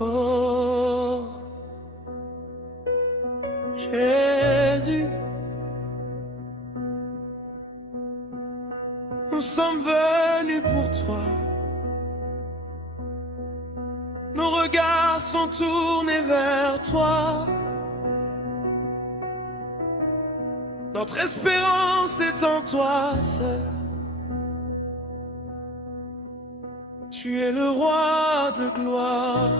Oh, Jésus, nous sommes venus pour toi. Nos regards sont tournés vers toi. Notre espérance est en toi seul. Tu es le roi de gloire.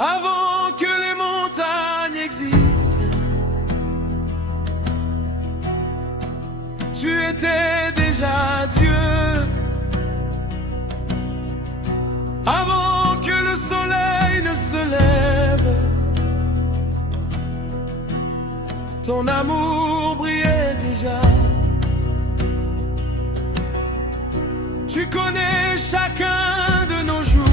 Avant que les montagnes existent, tu étais déjà Dieu. Avant que le soleil ne se lève, ton amour brillait déjà. Tu connais chacun de nos jours.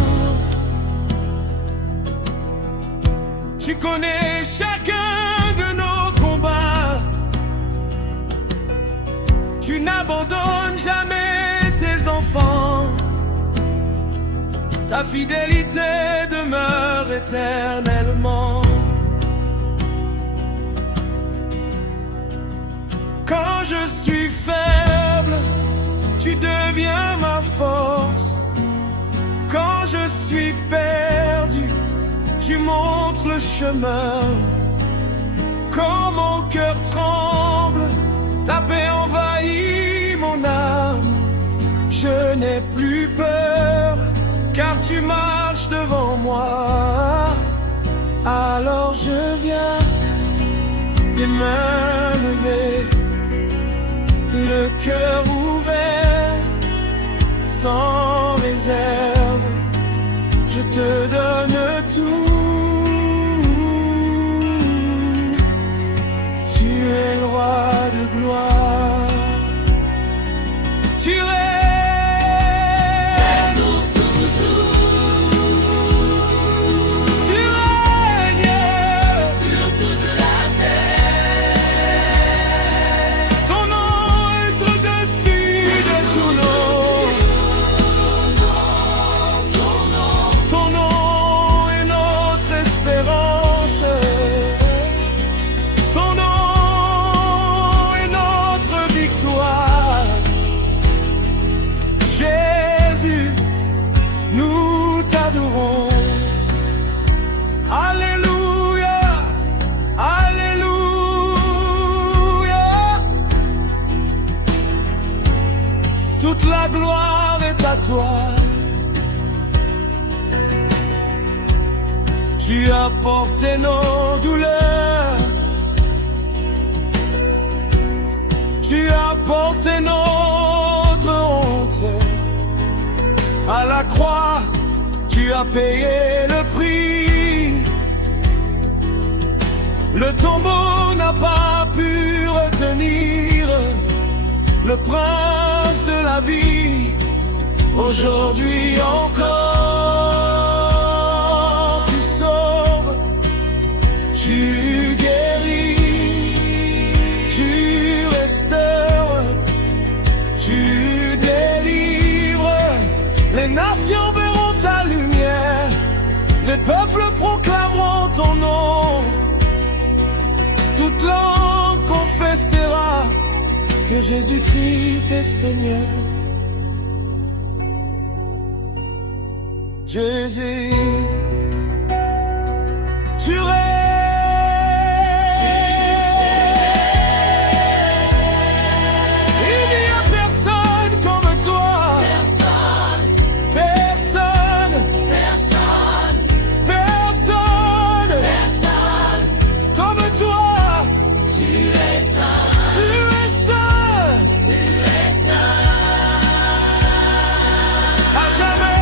Tu connais chacun de nos combats. Tu n'abandonnes jamais tes enfants. Ta fidélité demeure éternellement. Quand je suis faible, tu deviens ma force. Quand je suis perdu, tu montres le chemin. Quand mon cœur tremble, ta paix envahit mon âme. Je n'ai plus peur, car tu marches devant moi. Alors je viens, les mains levées, le cœur ouvert, sans réserve, je te donne tout. Tu es le roi de gloire. Tu règnes toujours. Tu règnes sur toute la terre. Ton nom est au-dessus de tout nom. Ton nom est notre espérance. Ton nom est notre victoire. Jésus, nous t'adorons. Alléluia, Alléluia. Toute la gloire est à toi. Tu as porté nos douleurs. Tu as porté notre honte. À la croix, tu as payé le prix. Le tombeau n'a pas pu retenir le prince de la vie. Aujourd'hui encore, tu sauves, tu guéris, tu restaures, tu délivres. Les nations verront ta lumière, les peuples proclameront ton nom. Toute langue confessera que Jésus-Christ est Seigneur. Jésus, tu règnes. Il n'y a personne comme toi. Personne, comme toi. Tu es saint. À jamais.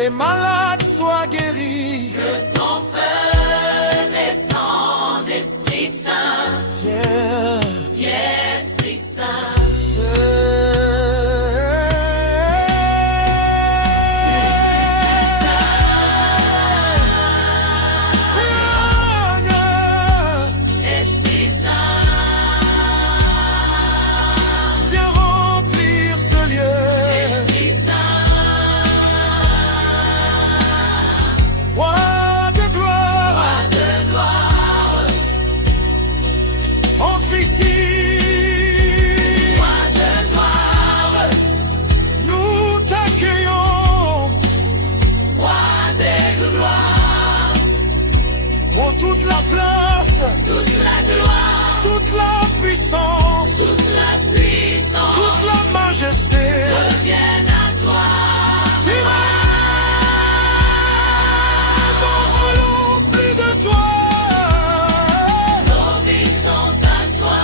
les malades soient guéris. Que ton feu descende, Esprit Saint. Viens, Viens, Esprit Saint. Toute la place, toute la gloire, toute la puissance, toute la majesté reviennent à toi. Tu n'en voulons plus de toi. Nos vies sont à toi,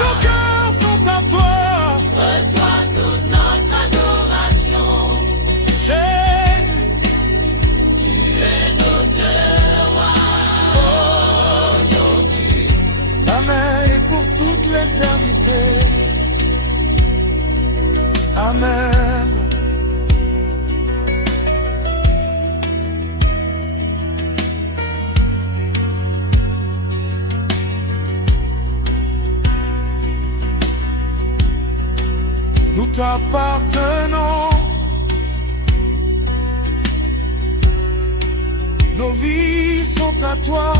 nos cœurs sont à toi. reçois toute notre adoration. Jésus, Tu es notre ta main est pour toute l'éternité. Amen. Nous t'appartenons. Nos vies sont à toi.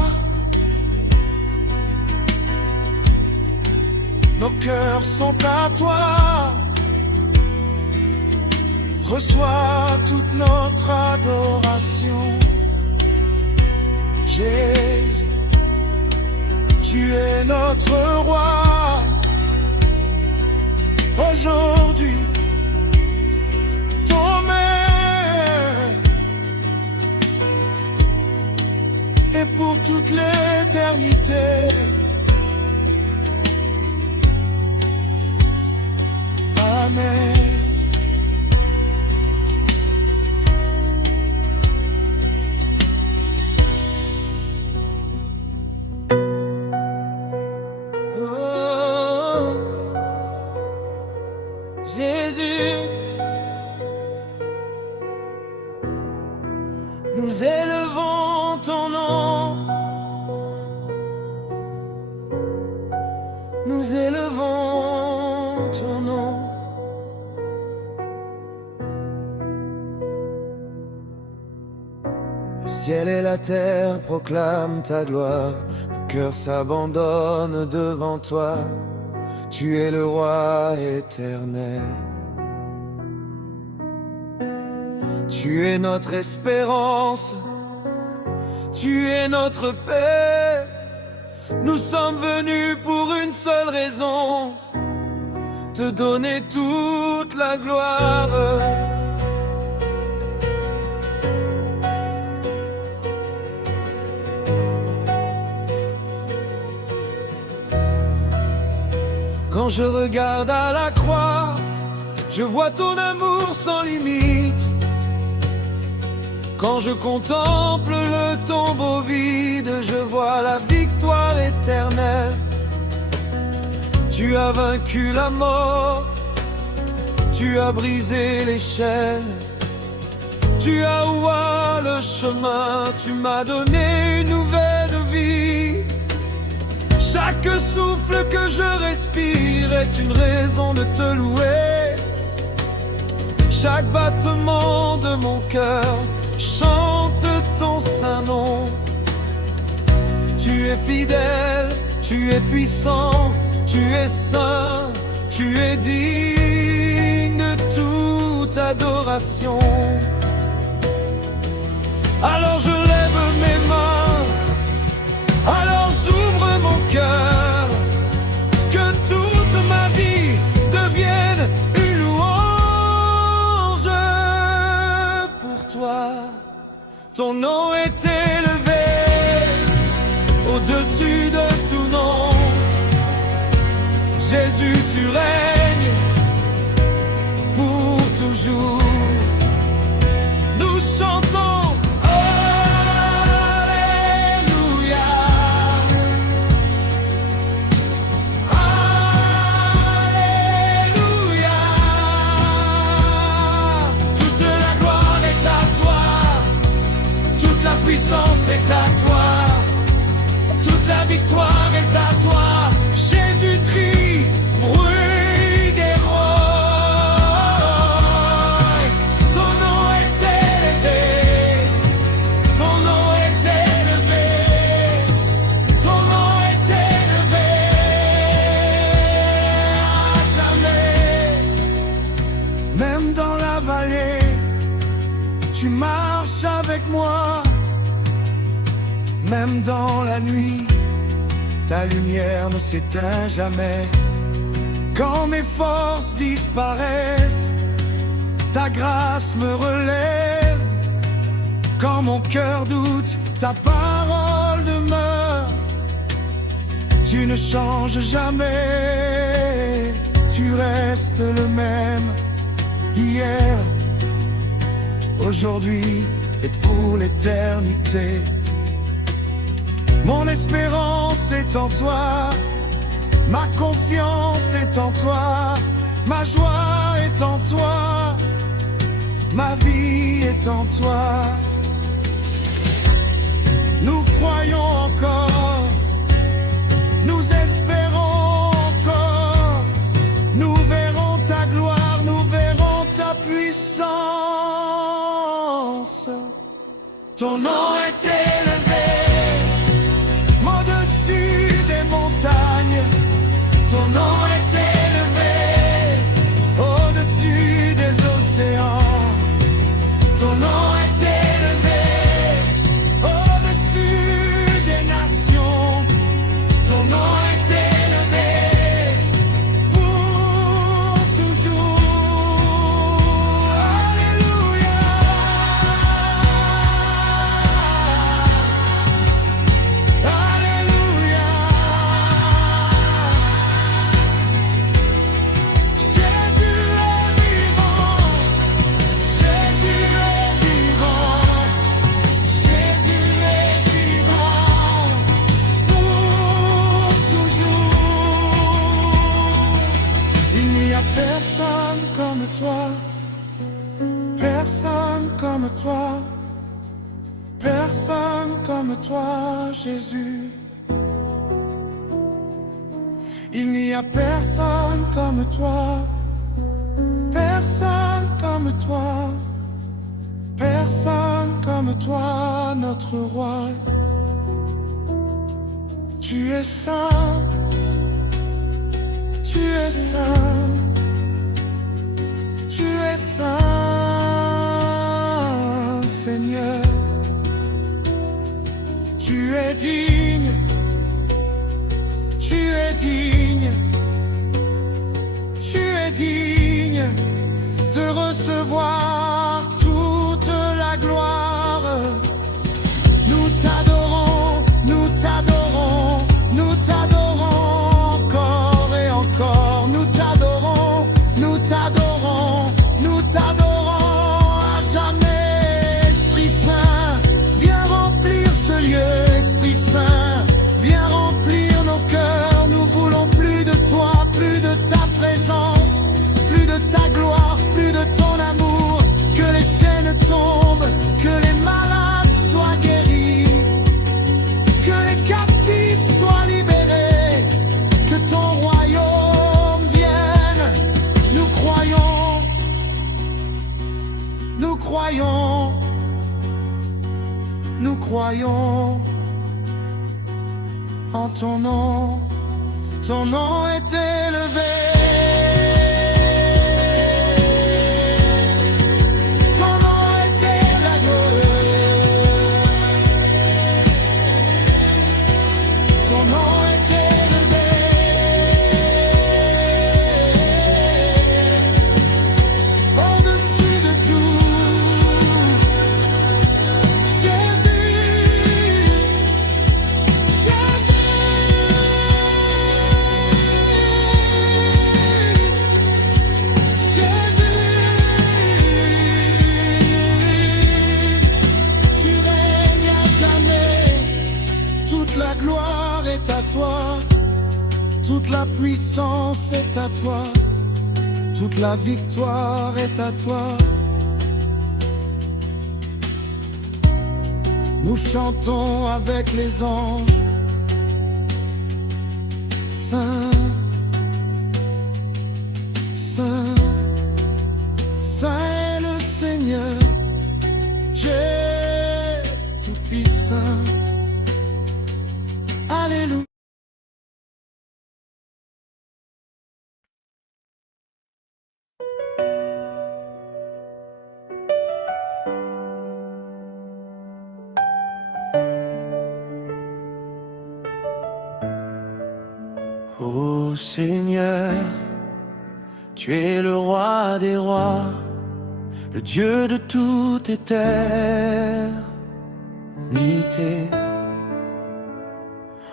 Nos cœurs sont à toi. Reçois toute notre adoration. Jésus, tu es notre roi. Aujourd'hui, ton main et pour toute l'éternité. Amen. Oh, Jésus, nous élevons ton nom, nous élevons ton nom. Le ciel et la terre proclament ta gloire. Mon cœur s'abandonne devant toi. Tu es le roi éternel. Tu es notre espérance. Tu es notre paix. Nous sommes venus pour une seule raison, te donner toute la gloire. Quand je regarde à la croix, je vois ton amour sans limite. Quand je contemple le tombeau vide, je vois la victoire éternelle. Tu as vaincu la mort, tu as brisé les chaînes. Tu as ouvert le chemin, tu m'as donné une nouvelle vie. Chaque souffle que je respire est une raison de te louer. Chaque battement de mon cœur chante ton saint nom. Tu es fidèle, tu es puissant, tu es saint, tu es digne de toute adoration. Alors je lève mes mains, alors j'ouvre mon cœur, que toute ma vie devienne une louange pour toi. Ton nom est élevé au-dessus de tout nom. Jésus, tu règnes pour toujours. Ta lumière ne s'éteint jamais. Quand mes forces disparaissent, ta grâce me relève. Quand mon cœur doute, ta parole demeure. Tu ne changes jamais, tu restes le même. Hier, aujourd'hui et pour l'éternité. Mon espérance est en toi, ma confiance est en toi, ma joie est en toi, ma vie est en toi. Nous croyons encore, nous espérons encore, nous verrons ta gloire, nous verrons ta puissance. Ton nom est élevé au-dessus des montagnes. Ton nom est élevé au-dessus des océans. Ton nom est élevé au-dessus des nations. Ton nom est élevé pour toujours. Alléluia. Alléluia. Jésus est vivant. Jésus est vivant. Jésus est vivant pour toujours. Il n'y a personne comme toi, personne comme toi, personne comme toi, Jésus. Il n'y a personne comme toi, personne comme toi, personne comme toi, notre roi. Tu es saint, tu es saint, tu es saint, Seigneur. Tu es digne, tu es digne, tu es digne de recevoir toute la gloire. Nous t'adorons, nous t'adorons, nous t'adorons encore et encore. Nous t'adorons, nous t'adorons, nous t'adorons à jamais. Esprit Saint, viens remplir ce lieu. Esprit Saint, viens remplir nos cœurs. Nous voulons plus de toi, plus de ta présence, plus de ta gloire, plus de ton amour. Que les chaînes tombent, que les malades soient guéris, que les captifs soient libérés, que ton royaume vienne. Nous croyons, nous croyons, nous croyons en ton nom. Ton nom est élevé. Ton nom est élevé. Ton nom est élevé au-dessus de tout. Jésus, tu règnes à jamais. Toute la gloire est à toi, toute la puissance est à toi, toute la victoire est à toi. Nous chantons avec les anges. Saint, Saint, Saint est le Seigneur, Dieu tout-puissant. Alléluia. Ô Seigneur, tu es le roi des rois, le Dieu de toute éternité.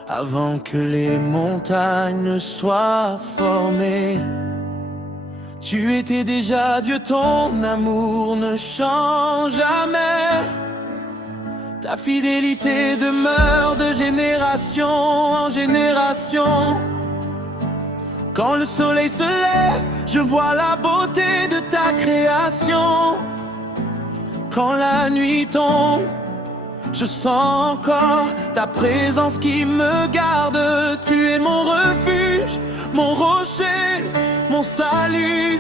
Avant que les montagnes ne soient formées, tu étais déjà Dieu, ton amour ne change jamais. Ta fidélité demeure de génération en génération. Quand le soleil se lève, je vois la beauté de ta création. Quand la nuit tombe, je sens encore ta présence qui me garde. Tu es mon refuge, mon rocher, mon salut.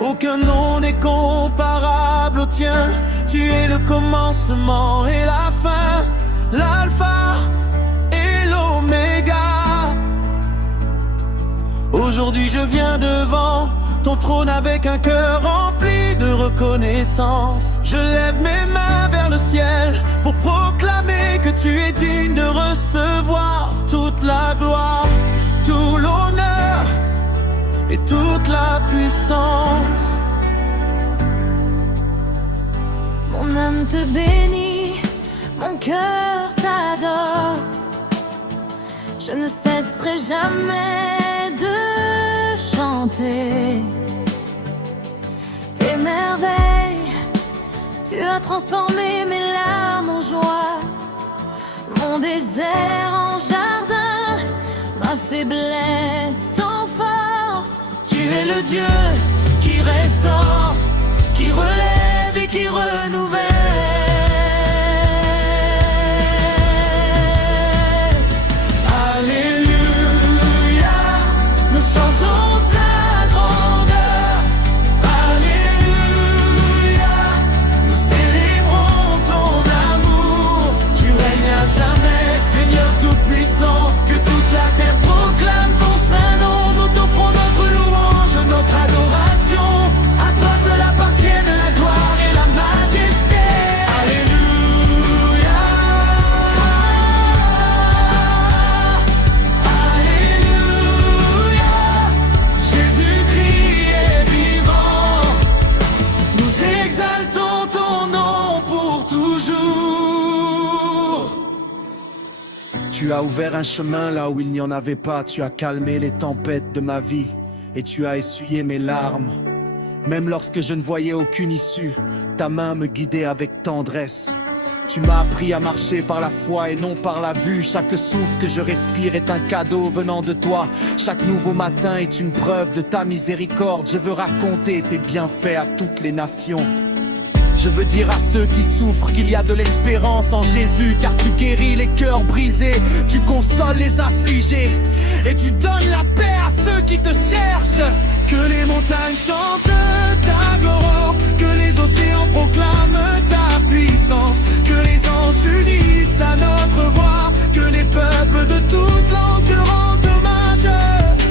Aucun nom n'est comparable au tien. Tu es le commencement et la fin, l'alpha et l'oméga. Aujourd'hui je viens devant ton trône avec un cœur rempli de reconnaissance. Je lève mes mains vers le ciel pour proclamer que tu es digne de recevoir toute la gloire, tout l'honneur et toute la puissance. Mon âme te bénit, mon cœur t'adore. Je ne cesserai jamais de chanter tes merveilles. Tu as transformé mes larmes en joie, mon désert en jardin, ma faiblesse en force. Tu es le Dieu qui restaure, qui relève et qui renouvelle. Alléluia, nous chantons ta grandeur. Alléluia, nous célébrons ton amour. Tu règnes à jamais, Seigneur tout-puissant. Que toute la terre proclame ton saint nom. Nous t'offrons notre louange, notre adoration. À toi seul appartiennent la gloire et la majesté. Alléluia, Alléluia, Jésus-Christ est vivant. Nous exaltons ton nom pour toujours. Tu as ouvert un chemin là où il n'y en avait pas. Tu as calmé les tempêtes de ma vie et tu as essuyé mes larmes. Même lorsque je ne voyais aucune issue, ta main me guidait avec tendresse. Tu m'as appris à marcher par la foi et non par la vue. Chaque souffle que je respire est un cadeau venant de toi. Chaque nouveau matin est une preuve de ta miséricorde. Je veux raconter tes bienfaits à toutes les nations. Je veux dire à ceux qui souffrent qu'il y a de l'espérance en Jésus. Car tu guéris les cœurs brisés, tu consoles les affligés et tu donnes la paix à ceux qui te cherchent. Que les montagnes chantent ta gloire, que les océans proclament ta puissance, que les anges unissent à notre voix, que les peuples de toute langue te rendent hommage.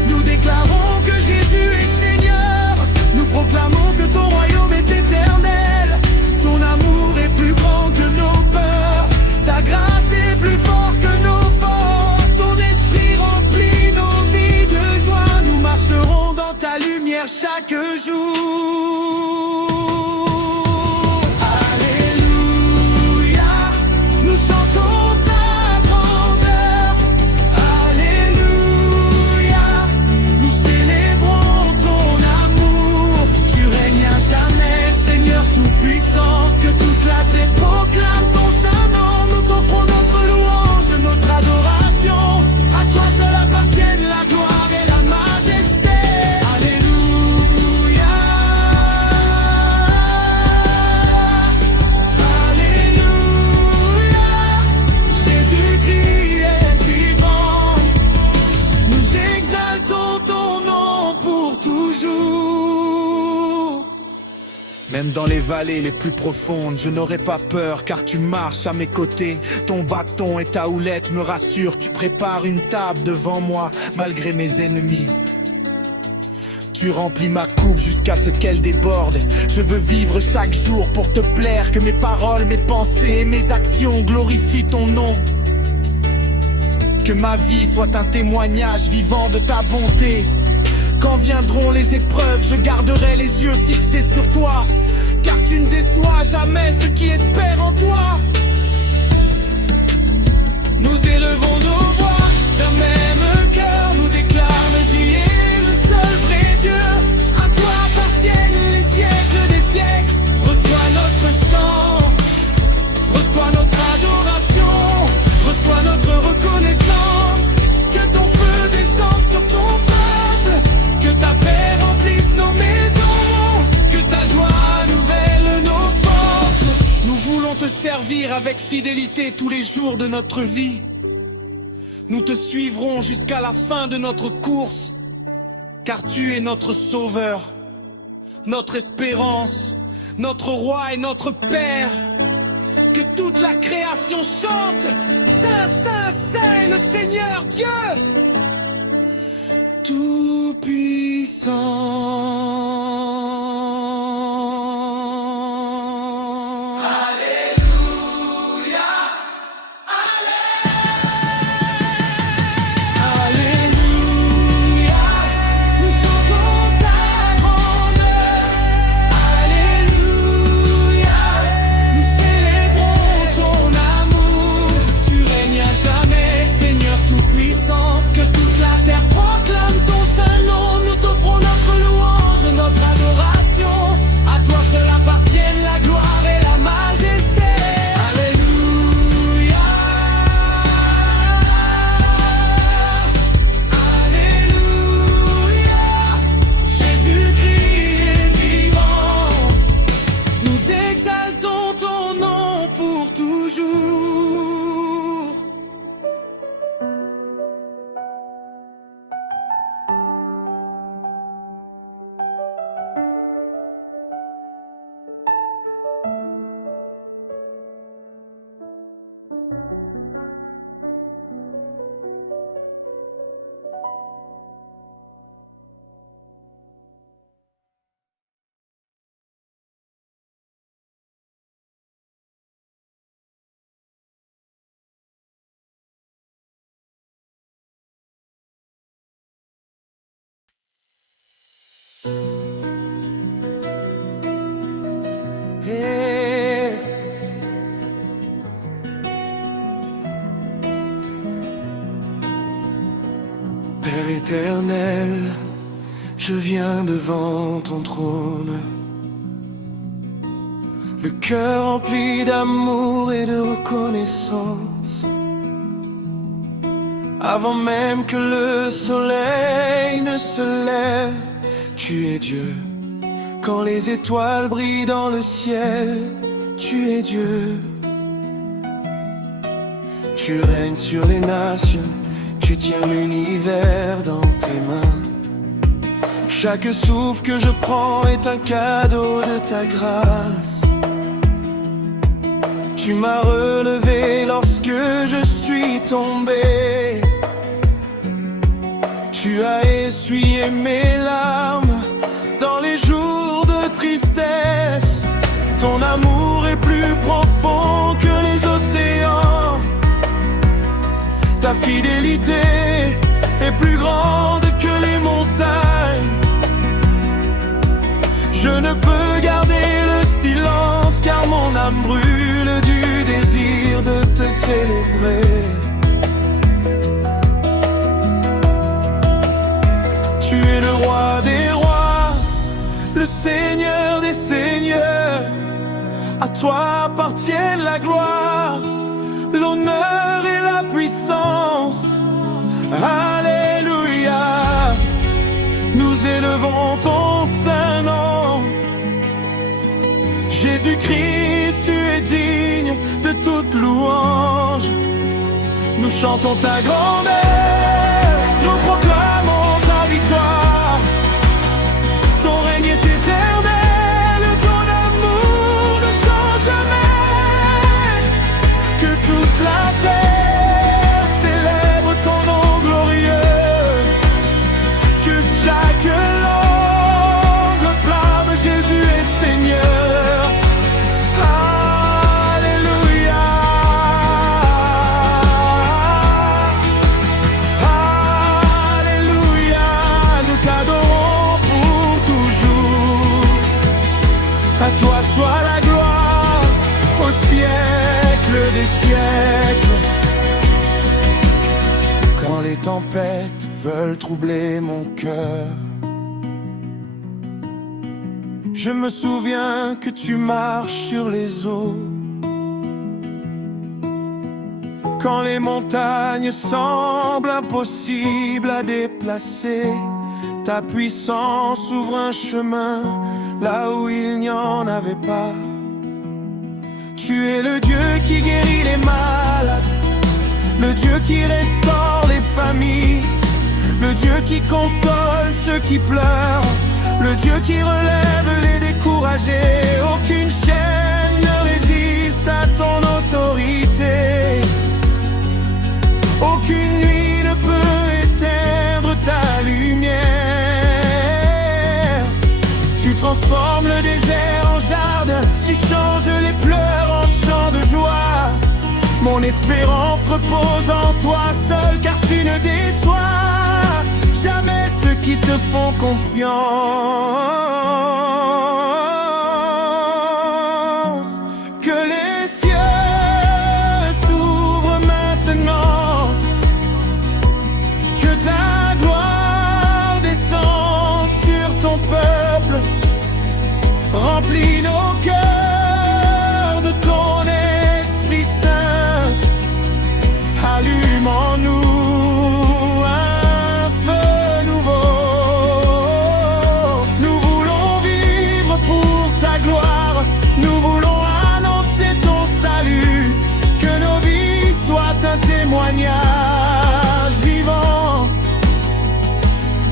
Nous déclarons que Jésus est Seigneur, nous proclamons que ton royaume est éternel. Ton amour est plus grand que nos peurs, ta grâce est plus forte que nos forces. Ton esprit remplit nos vies de joie, nous marcherons dans ta lumière chaque jour. Alléluia, nous chantons ta grandeur. Alléluia, nous célébrons ton amour. Tu règnes à jamais, Seigneur tout-puissant. Que toute la terre proclame ton saint nom. Nous t'offrons notre louange, notre adoration. À toi seul appartiennent la gloire et la majesté. Alléluia, Alléluia, Jésus-Christ est vivant. Nous exaltons ton nom pour toujours. Même dans les vallées les plus profondes, je n'aurai pas peur car tu marches à mes côtés. Ton bâton et ta houlette me rassurent. Tu prépares une table devant moi malgré mes ennemis. Tu remplis ma coupe jusqu'à ce qu'elle déborde. Je veux vivre chaque jour pour te plaire. Que mes paroles, mes pensées et mes actions glorifient ton nom. Que ma vie soit un témoignage vivant de ta bonté. Quand viendront les épreuves, je garderai les yeux fixés sur toi, car tu ne déçois jamais ceux qui espèrent en toi. Nous élevons nos voix d'un même cœur, nous déclarons tu es le seul vrai Dieu. À toi appartiennent les siècles des siècles. Reçois notre chant, reçois notre adoration, reçois notre reconnaissance. Que ton feu descende sur ton peuple, que ta paix remplisse nos maisons, que ta joie nouvelle nos forces. Nous voulons te servir avec fidélité tous les jours de notre vie. Nous te suivrons jusqu'à la fin de notre course, car tu es notre sauveur, notre espérance, notre roi et notre Père. Que toute la création chante, Saint, Saint, Saint est le Seigneur Dieu Tout-Puissant. Père éternel, je viens devant ton trône, le cœur rempli d'amour et de reconnaissance. Avant même que le soleil ne se lève, tu es Dieu. Quand les étoiles brillent dans le ciel, tu es Dieu. Tu règnes sur les nations, tu tiens l'univers dans tes mains. Chaque souffle que je prends est un cadeau de ta grâce. Tu m'as relevé lorsque je suis tombé. Tu as essuyé mes larmes dans les jours de tristesse. Ton amour est plus profond que les océans. Ta fidélité est plus grande que les montagnes. Je ne peux garder le silence car mon âme brûle du désir de te célébrer. Tu es le roi des rois, le Seigneur des seigneurs. À toi appartiennent la gloire, l'honneur et la puissance. Alléluia, nous élevons ton saint nom. Jésus-Christ, tu es digne de toute louange. Nous chantons ta grandeur, nous proclamons ta victoire. Ton règne est éternel, ton amour ne change jamais. Que toute la terre célèbre ton nom glorieux. Que chaque langue proclame Jésus est Seigneur. Alléluia. tempêtes veulent troubler mon cœur. Je me souviens que tu marches sur les eaux. Quand les montagnes semblent impossibles à déplacer, ta puissance ouvre un chemin là où il n'y en avait pas. Tu es le Dieu qui guérit les malades, le Dieu qui restaure les familles, le Dieu qui console ceux qui pleurent, le Dieu qui relève les découragés. Aucune chaîne ne résiste à ton autorité. Aucune nuit ne peut éteindre ta lumière. Tu transformes le désert en jardin, tu changes les pleurs en chants de joie. Mon espérance repose en toi seul, car tu ne déçois jamais ceux qui te font confiance. Que les cieux s'ouvrent maintenant, que ta gloire descende sur ton peuple, remplis nos cœurs de ton Esprit Saint, allume en nous un feu nouveau. Nous voulons vivre pour ta gloire, nous voulons annoncer ton salut, que nos vies soient un témoignage vivant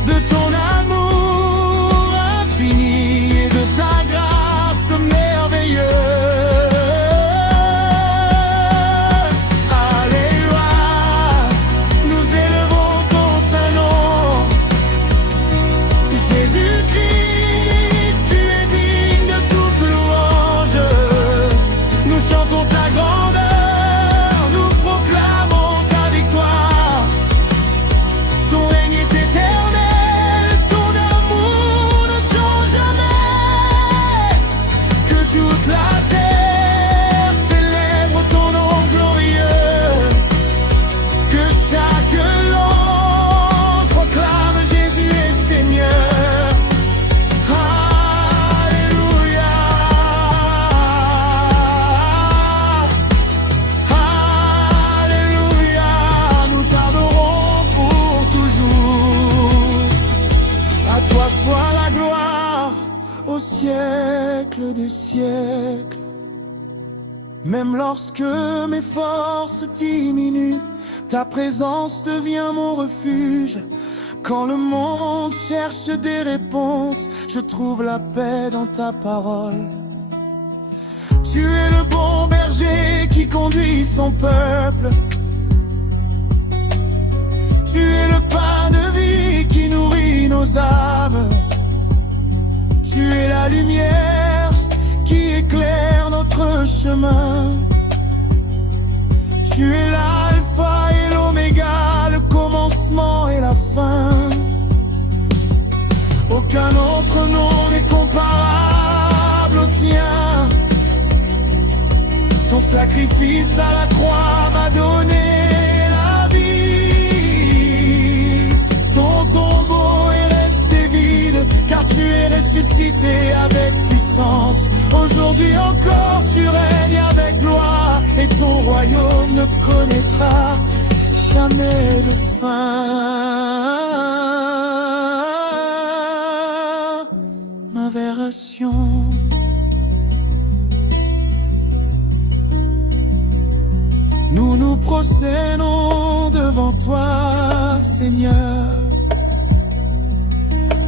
de ton amour infini et de ta grâce merveilleuse. Alléluia, nous élevons ton saint nom. Jésus-Christ, tu es digne de toute louange. Nous chantons ta grandeur, nous proclamons ta victoire. Ton règne est éternel, ton amour ne change jamais. Que toute la terre célèbre ton nom glorieux. Que chaque langue proclame Jésus est Seigneur. Alléluia. Alléluia. Nous t'adorons pour toujours. À toi soit la gloire au siècle des siècles. Même lorsque mes forces diminuent, ta présence devient mon refuge. Quand le monde cherche des réponses, je trouve la paix dans ta parole. Tu es le bon berger qui conduit son peuple. Tu es le pain de vie qui nourrit nos âmes. Tu es la lumière qui éclaire notre chemin. Tu es l'alpha et l'oméga, le commencement et la fin. Aucun autre nom n'est comparable au tien. Ton sacrifice à la croix m'a donné la vie. Ton tombeau est resté vide, car tu es ressuscité avec puissance. Aujourd'hui encore tu règnes avec gloire, et ton royaume ne connaîtra jamais de fin. Ma version. Nous nous prosternons devant toi, Seigneur.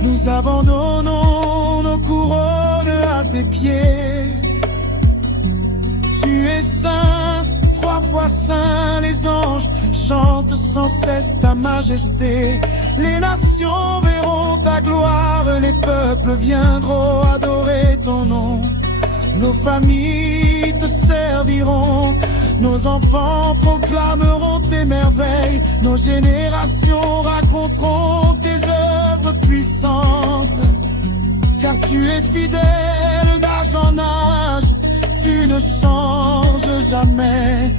Nous abandonnons nos couronnes à tes pieds. Tu es saint, 3 fois saint. Les anges chantent sans cesse ta majesté. Les nations verront ta gloire, les peuples viendront adorer ton nom. Nos familles te serviront, nos enfants proclameront tes merveilles, nos générations raconteront tes œuvres puissantes. Car tu es fidèle d'âge en âge, tu ne changes jamais.